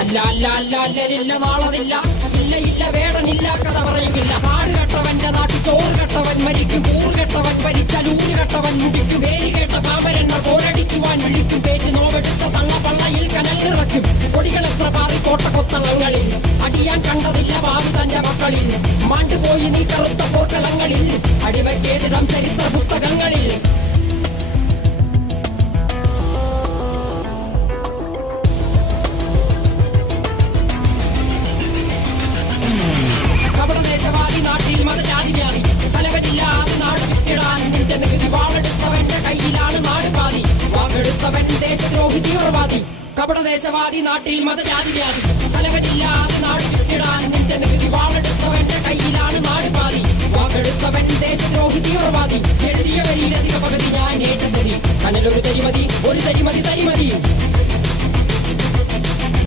അല്ല അല്ല അല്ല അല്ലലില്ല നാളതില്ല, ഇല്ല ഇല്ല വേടനില്ല കഥ പറയുകില്ല. കാട് കെട്ടവന്റെ നാട്ടിൽ ചോറ് കെട്ടവൻ മരിക്കും, കൂറ് കെട്ടവൻ ഭരിച്ചാൽ ഊര് കെട്ടവൻ മുടിക്കും. പേര് കേട്ട പാമ്പരെണ്ണ പോരടിക്കുവാൻ വിളിക്കും, പേറ്റ് നോവെടുത്ത തള്ള പള്ളയിൽ കനൽ നിറയ്ക്കും. കൊടികൾ എത്ര പാറി കോട്ടക്കൊത്തളങ്ങളിൽ, അടിയാൻ കണ്ടതില്ല ഭാവി തന്റെ മക്കളിൽ. മാണ്ടുപോയി നീ കറുത്ത പോർക്കളങ്ങളിൽ, അടിവയ്ക്കേതിടം ചരിത്ര പുസ്തകങ്ങളിൽ. കപടദേശവാദി നാട്ടിൽ മതജാതി വ്യാധി, തലവനില്ലാതെ നാട് ചുറ്റിടാൻ നിന്റെ നികുതി. വാളെടുത്തവന്റെ കയ്യിലാണ് നാട് പാതി, വാക്കെടുത്തവൻ ദേശദ്രോഹി തീവ്രവാദി. കപടദേശവാദി നാട്ടിൽ മതജാതി വ്യാധി, തലവനില്ലാതെ നാട് ചുറ്റിടാൻ നിന്റെ നികുതി. വാളെടുത്തവന്റെ കയ്യിലാണ് നാട് പാതി, വാക്കെടുത്തവൻ ദേശദ്രോഹി തീവ്രവാദി. എഴുതിയ വരിയിലധിക പകുതി ഞാൻ ഏറ്റ ചതി, കനലൊരു തരിമതി ഒരു തരിമതി തരി.